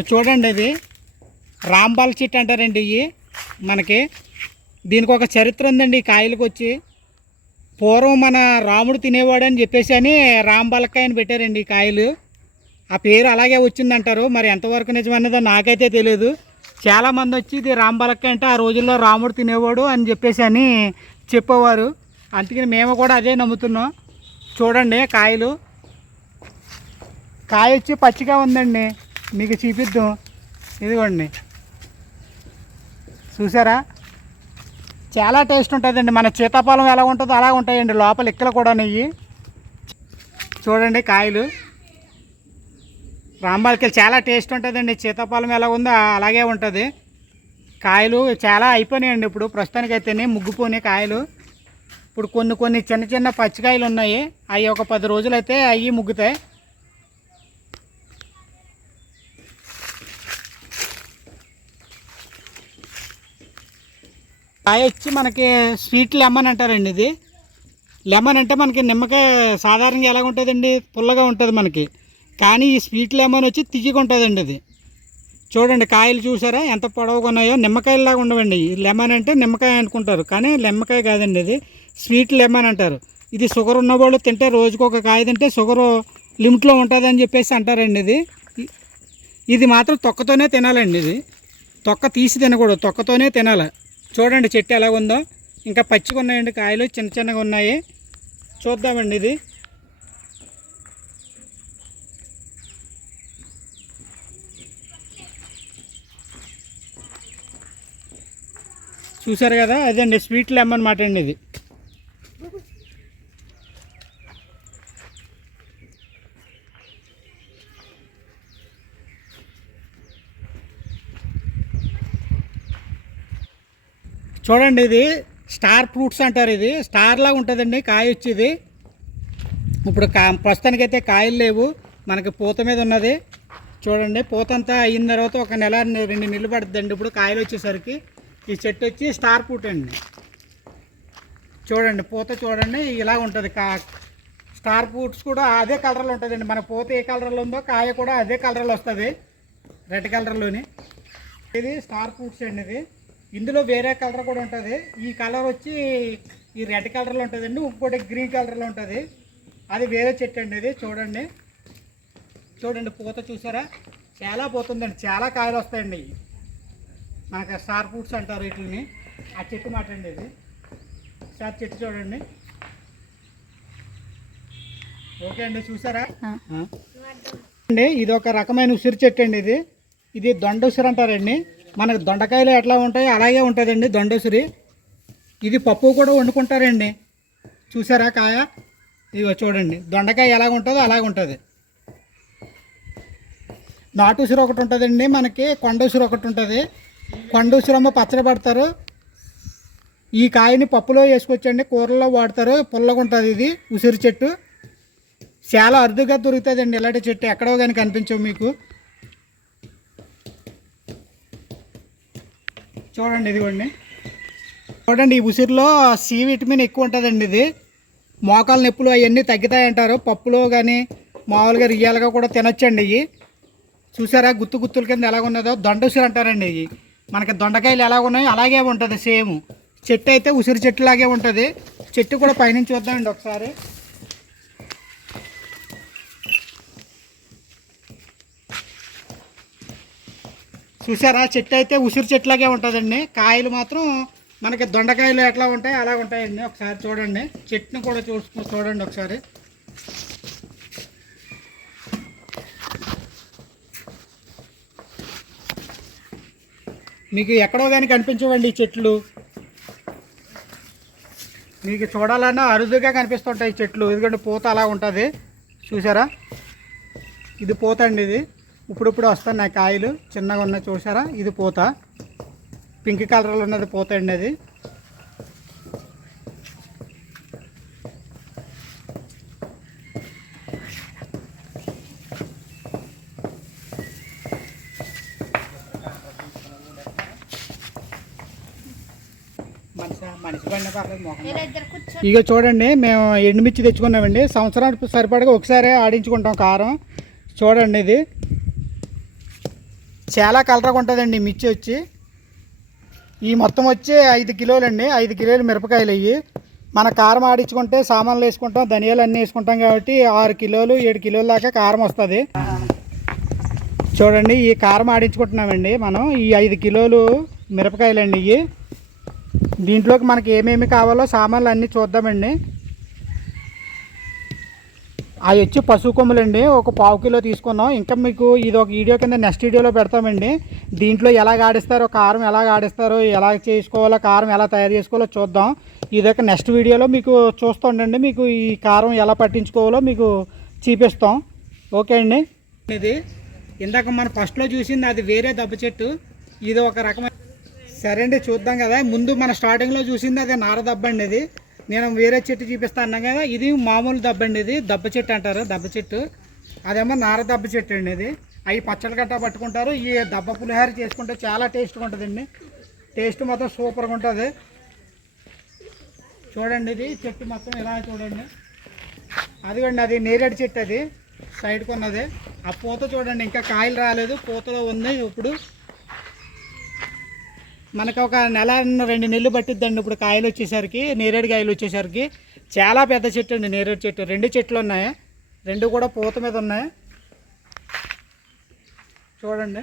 చూడండి ఇది. రాంబాల్ చెట్టు అంటారండి ఇవి మనకి దీనికి ఒక చరిత్ర ఉందండి ఈ కాయలకు వచ్చి. పూర్వం మన రాముడు తినేవాడు అని చెప్పేసి అని రాంబాలకాయ అని పెట్టారండి ఈ కాయలు. ఆ పేరు అలాగే వచ్చిందంటారు. మరి ఎంతవరకు నిజమన్నదో నాకైతే తెలియదు చాలామంది వచ్చి ఇది రాంబాలకాయ అంటే ఆ రోజుల్లో రాముడు తినేవాడు అని చెప్పేసి అని చెప్పేవారు. అందుకని మేము కూడా అదే నమ్ముతున్నాం. చూడండి కాయలు. కాయ వచ్చి పచ్చిగా ఉందండి. మీకు చూపిద్దాం. ఇదిగోండి. చూసారా? చాలా టేస్ట్ ఉంటుందండి. మన సీతాఫలం ఎలా ఉంటుందో అలా ఉంటాయండి. లోపల ఇక్కలు కూడా నెయ్యి చూడండి కాయలు. రాంబాలికలు చాలా టేస్ట్ ఉంటుందండి. సీతాఫలం ఎలా ఉందో అలాగే ఉంటుంది. కాయలు చాలా అయిపోయినాయండి ఇప్పుడు. ప్రస్తుతానికైతేనే ముగ్గుపోయినాయి కాయలు. ఇప్పుడు కొన్ని కొన్ని చిన్న చిన్న పచ్చికాయలు ఉన్నాయి. అవి ఒక పది రోజులు అయితే అవి ముగ్గుతాయి. కాయ వచ్చి మనకి స్వీట్ లెమన్ అంటారండి ఇది. లెమన్ అంటే మనకి నిమ్మకాయ సాధారణంగా ఎలా ఉంటుందండి? పుల్లగా ఉంటుంది మనకి. కానీ ఈ స్వీట్ లెమన్ వచ్చి తియ్యగా ఉంటుందండి ఇది. చూడండి కాయలు చూసారా? ఎంత పొడవుగా ఉన్నాయో? నిమ్మకాయలాగా ఉండవండి. ఈ లెమన్ అంటే నిమ్మకాయ అనుకుంటారు. కానీ నిమ్మకాయ కాదండి ఇది. స్వీట్ లెమన్ అంటారు. ఇది షుగర్ ఉన్నవాళ్ళు తింటే రోజుకు ఒక కాయ తింటే షుగర్ లిమిట్లో ఉంటుందని చెప్పేసి అంటారండి ఇది. ఇది మాత్రం తొక్కతోనే తినాలండి ఇది. తొక్క తీసి తినకూడదు. తొక్కతోనే తినాలి. చూడండి చెట్టు ఎలా ఉందో. ఇంకా పచ్చిగా ఉన్నాయండి కాయలు చిన్న చిన్నగా ఉన్నాయి. చూద్దామండి ఇది. చూసారు కదా? అదండి స్వీట్ లెమన్ మాట అండి ఇది. చూడండి ఇది స్టార్ ఫ్రూట్స్ అంటారు ఇది. స్టార్ లాగా ఉంటుందండి కాయ వచ్చేది ఇప్పుడు కా ప్రస్తుతానికైతే కాయలు లేవు మనకి పూత మీద ఉన్నది. చూడండి పూత అంతా అయిన తర్వాత ఒక నెల రెండు నెలలు పడుతుందండి ఇప్పుడు కాయలు వచ్చేసరికి. ఈ చెట్టు వచ్చి స్టార్ ఫ్రూట్ అండి. చూడండి పూత చూడండి ఇలా ఉంటుంది కా స్టార్ ఫ్రూట్స్ కూడా అదే కలర్లో ఉంటుందండి. మన పూత ఏ కలర్లో ఉందో కాయ కూడా అదే కలర్లో వస్తుంది రెడ్ కలర్లోని. ఇది స్టార్ ఫ్రూట్స్ అండి ఇది. ఇందులో వేరే కలర్ కూడా ఉంటుంది. ఈ కలర్ వచ్చి ఈ రెడ్ కలర్లో ఉంటుందండి ఇంకోటి గ్రీన్ కలర్లో ఉంటుంది. అది వేరే చెట్టు అండి ఇది చూడండి. చూడండి పూత చూసారా? చాలా పోతుందండి చాలా కాయలు వస్తాయండి. మనకి స్టార్ ఫ్రూట్స్ అంటారు వీటిని. ఆ చెట్టు మాట అండి ఇది. సార్ చెట్టు చూడండి. ఓకే అండి చూసారా. అండి ఇది ఒక రకమైన ఉసిరి చెట్టు అండి ఇది. ఇది దొండ ఉసిరి అంటారండి. మనకు దొండకాయలు ఎట్లా ఉంటాయో అలాగే ఉంటుందండి దొండ ఇది పప్పు కూడా వండుకుంటారండి. చూసారా కాయ? ఇదిగో చూడండి. దొండకాయ ఎలాగ ఉంటుందో అలాగ ఉంటుంది. నాటు ఉసిరి ఒకటి ఉంటుందండి మనకి కొండ ఉసిరి ఒకటి ఉంటుంది. కొండ ఉసిరమ్మ పచ్చడి పడతారు. ఈ కాయని పప్పులో వేసుకొచ్చండి కూరల్లో వాడతారు. పుల్లగా ఉంటుంది ఇది ఉసిరి చెట్టు. చాలా అరుదుగా దొరుకుతుందండి ఇలాంటి చెట్టు. ఎక్కడో కానీ కనిపించవు మీకు. చూడండి ఇదిగోండి. చూడండి ఈ ఉసిరిలో సి విటమిన్ ఎక్కువ ఉంటుందండి ఇది. మోకాల నొప్పులు అవన్నీ తగ్గుతాయంటారు. పప్పులో కానీ మామూలుగా రియల్గా కూడా తినొచ్చండి ఇవి. చూసారా గుత్తు గుత్తుల కింద ఎలాగ ఉన్నదో? దొండ ఉసిరి అంటారండి ఇవి. మనకి దొండకాయలు ఎలాగ ఉన్నాయో అలాగే ఉంటుంది సేమ్. చెట్టు అయితే ఉసిరి చెట్టు లాగే ఉంటుంది. చెట్టు కూడా పైనుంచి చూద్దామండి ఒకసారి. చూసారా? చెట్టు అయితే ఉసిరి చెట్లాగే ఉంటుందండి. కాయలు మాత్రం మనకి దొండకాయలు ఎట్లా ఉంటాయి అలా ఉంటాయండి. ఒకసారి చూడండి. చెట్టును కూడా చూసుకు చూడండి ఒకసారి. మీకు ఎక్కడో కానీ కనిపించవండి ఈ చెట్లు. మీకు చూడాలన్నా అరుదుగా కనిపిస్తుంటాయి ఈ చెట్లు. ఎందుకంటే పూత అలా ఉంటుంది. చూసారా? ఇది పూత అండి ఇది. ఇప్పుడిప్పుడు వస్తున్నాయి కాయలు చిన్నగా ఉన్నాయి చూసారా? ఇది పూత. పింక్ కలర్లో ఉన్నది పూత అండి అది. ఇక చూడండి మేము ఎండుమిర్చి తెచ్చుకున్నామండి. సంవత్సరానికి సరిపడగా ఒకసారి ఆడించుకుంటాం కారం. చూడండి ఇది. చాలా కలర్గా ఉంటుందండి మిర్చి వచ్చి. ఈ మొత్తం వచ్చి ఐదు కిలోలు అండి ఐదు కిలోలు మిరపకాయలు అవి మన కారం ఆడించుకుంటే సామాన్లు వేసుకుంటాం ధనియాలు అన్నీ వేసుకుంటాం కాబట్టి ఆరు కిలోలు ఏడు కిలోల దాకా కారం వస్తుంది. చూడండి ఈ కారం ఆడించుకుంటున్నామండి మనం. ఈ ఐదు కిలోలు మిరపకాయలండి ఇవి. దీంట్లోకి మనకి ఏమేమి కావాలో సామాన్లు అన్నీ చూద్దామండి. అవి వచ్చి పశువు కొమ్ములండి. ఒక పావు కిలో తీసుకున్నాం. ఇంకా మీకు ఇది ఒక వీడియో కింద నెక్స్ట్ వీడియోలో పెడతామండి. దీంట్లో ఎలా ఆడిస్తారో కారం ఎలా ఆడిస్తారో ఎలా చేసుకోవాలో కారం ఎలా తయారు చేసుకోవాలో చూద్దాం. ఇది ఒక నెక్స్ట్ వీడియోలో మీకు చూస్తుండండి మీకు ఈ కారం ఎలా పట్టించుకోవాలో మీకు చూపిస్తాం. ఓకే అండి. ఇది ఇందాక మనం ఫస్ట్లో చూసింది అది వేరే దెబ్బ చెట్టు. ఇది ఒక రకమైన సరే అండి చూద్దాం కదా. ముందు మన స్టార్టింగ్లో చూసింది అది నార దెబ్బ అండి ఇది. నేను వేరే చెట్టు చూపిస్తా అన్నాం కదా ఇది మామూలు దెబ్బ అండి ఇది. దెబ్బ చెట్టు అంటారు దెబ్బ చెట్టు. అదేమో నార దెబ్బ చెట్టు అండి ఇది. అవి పచ్చడి గట్టా పట్టుకుంటారు. ఈ దెబ్బ పులిహార చేసుకుంటే చాలా టేస్ట్గా ఉంటుందండి టేస్ట్ మొత్తం సూపర్గా ఉంటుంది. చూడండి ఇది చెట్టు మొత్తం ఇలా చూడండి. అదిగండి అది నేరేడు చెట్టు అది. సైడ్కి ఉన్నది. ఆ పూత చూడండి ఇంకా కాయలు రాలేదు. పూతలో ఉంది ఇప్పుడు. మనకు ఒక నెల రెండు నెలలు పట్టిద్దండి ఇప్పుడు కాయలు వచ్చేసరికి నేరేడు కాయలు వచ్చేసరికి. చాలా పెద్ద చెట్టు అండి నేరేడు చెట్టు. రెండు చెట్లు ఉన్నాయి. రెండు కూడా పూత మీద ఉన్నాయి. చూడండి.